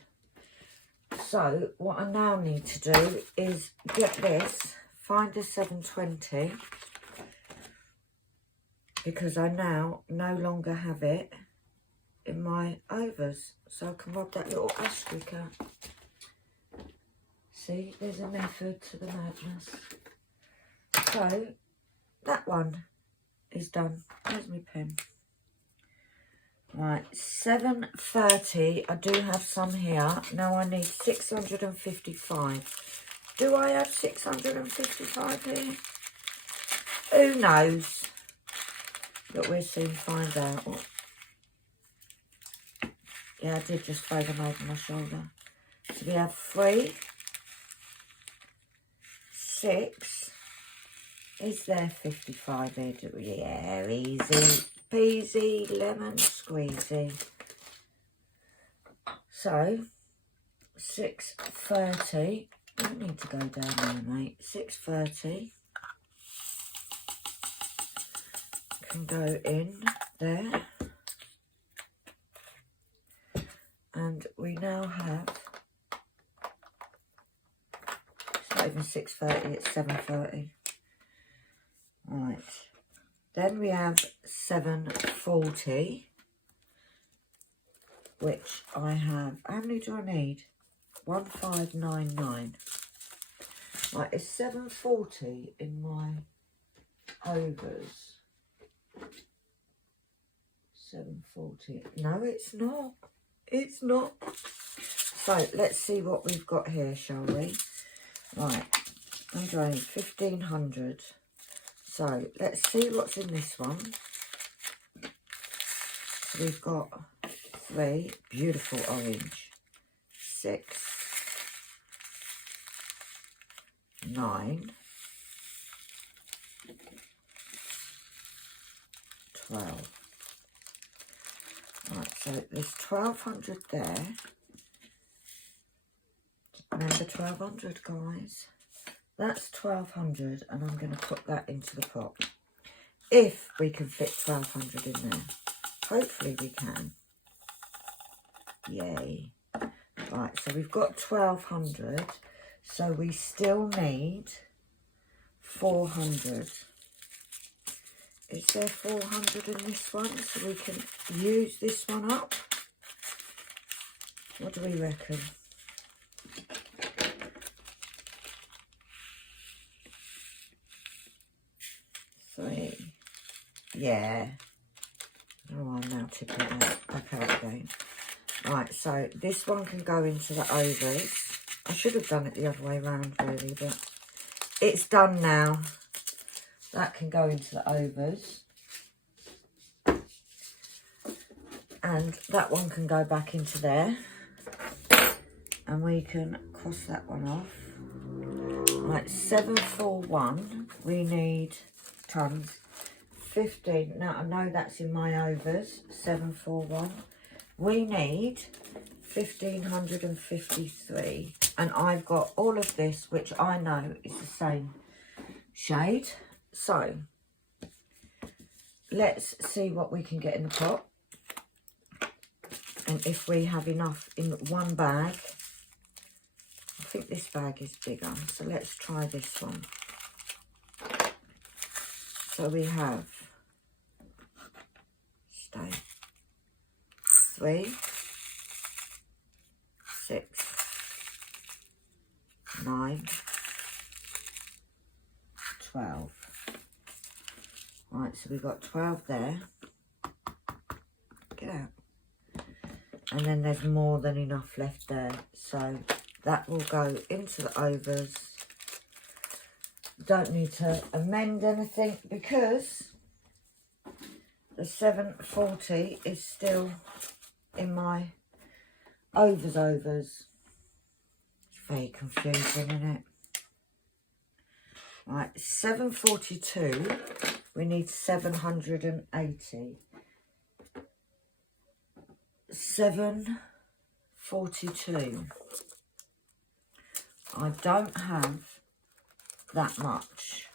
So what I now need to do is get this, find the 720, because I now no longer have it in my overs. So I can rub that little asterisk out. See, there's a method to the madness. So that one is done. Where's my pen? Right, 730. I do have some here. Now I need 655. Do I have 655 here? Who knows? But we'll soon find out. Oh. Yeah, I did just throw them over my shoulder. So we have 3, 6. Is there 55 here? Yeah, easy peasy lemon squeezy. So 630. I need to go down there, mate. 630 can go in there, and we now have, it's not even 630, it's 730. Right, then we have 740, which I have, how many do I need? 1599. Right, it's 740 in my overs. 740. No, it's not. It's not. So let's see what we've got here, shall we? Right, I'm doing 1500. So let's see what's in this one. We've got 3, beautiful orange, 6, 9, 12. Right, so there's 1200 there. Remember 1200, guys. That's 1200, and I'm going to put that into the pot. if we can fit 1200 in there. Hopefully we can. Yay. Right, so we've got 1200, so we still need 400. Is there 400 in this one, so we can use this one up? What do we reckon? Three. Yeah. Oh, I'm now tipping that back out again. Right, so this one can go into the ovaries. I should have done it the other way around, really, but it's done now. That can go into the ovaries. And that one can go back into there. And we can cross that one off. Right, 741. We need tons. 15. Now, I know that's in my overs. 741. We need 1553. And I've got all of this, which I know is the same shade. So, let's see what we can get in the pot. And if we have enough in one bag. I think this bag is bigger. So, let's try this one. So, we have 3, 6, 9, 12. Right, so we've got 12 there. Get out. And then there's more than enough left there. So that will go into the overs. Don't need to amend anything because the 740 is still in my overs. It's very confusing, isn't it? Right, 742, we need 780. 742. I don't have that much.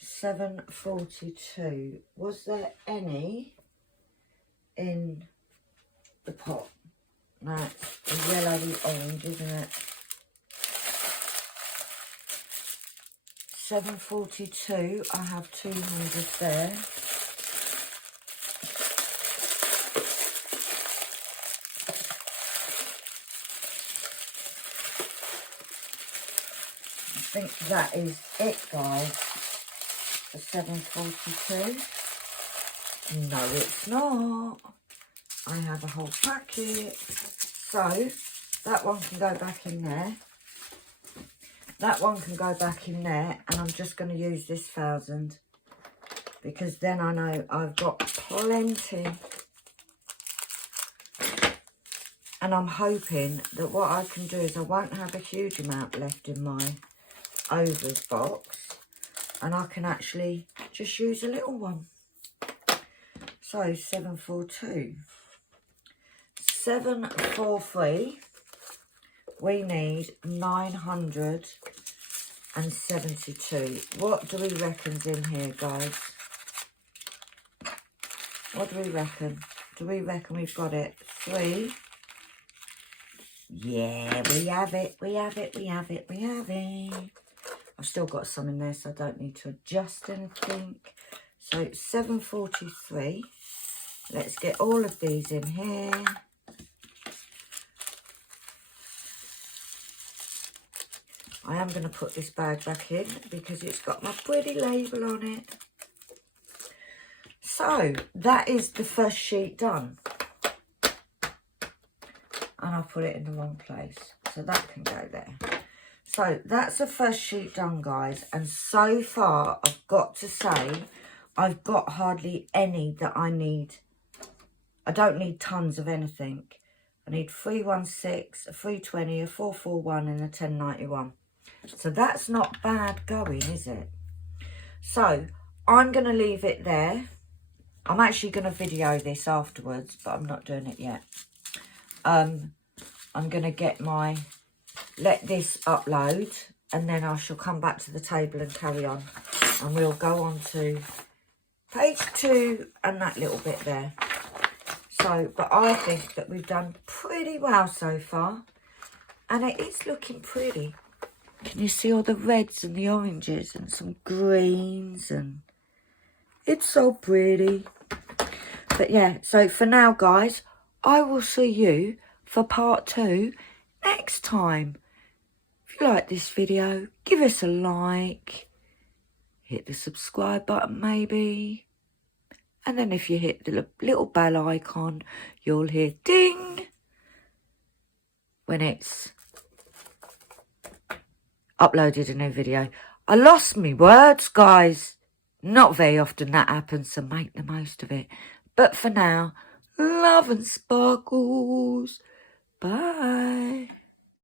742. Was there any in the pot? That's the yellowy orange, isn't it? 742. I have 200 there. I think that is it, guys, for 742. No, it's not. I have a whole packet. So, that one can go back in there. That one can go back in there. And I'm just going to use this 1,000. Because then I know I've got plenty. And I'm hoping that what I can do is I won't have a huge amount left in my overs box. And I can actually just use a little one. So, 742. 743. We need 972. What do we reckon's in here, guys? What do we reckon? Do we reckon we've got it? 3. Yeah, we have it. We have it. We have it. We have it. I've still got some in there, so I don't need to adjust anything. So, 743. Let's get all of these in here. I am going to put this bag back in because it's got my pretty label on it. So, that is the first sheet done. And I'll put it in the wrong place. So, that can go there. So, that's the first sheet done, guys. And so far, I've got to say, I've got hardly any that I need. I don't need tons of anything. I need 316, a 320, a 441 and a 1091. So that's not bad going, is it? So I'm going to leave it there. I'm actually going to video this afterwards, but I'm not doing it yet. I'm going to get let this upload, and then I shall come back to the table and carry on. and we'll go on to page 2 and that little bit there. So, but I think that we've done pretty well so far, and it is looking pretty. Can you see all the reds and the oranges and some greens, and it's so pretty. But yeah, so for now, guys, I will see you for part 2 next time. If you like this video, give us a like, hit the subscribe button maybe, and then if you hit the little bell icon, you'll hear ding when it's uploaded a new video. I lost me words, guys. Not very often that happens, so make the most of it. But for now, love and sparkles. Bye.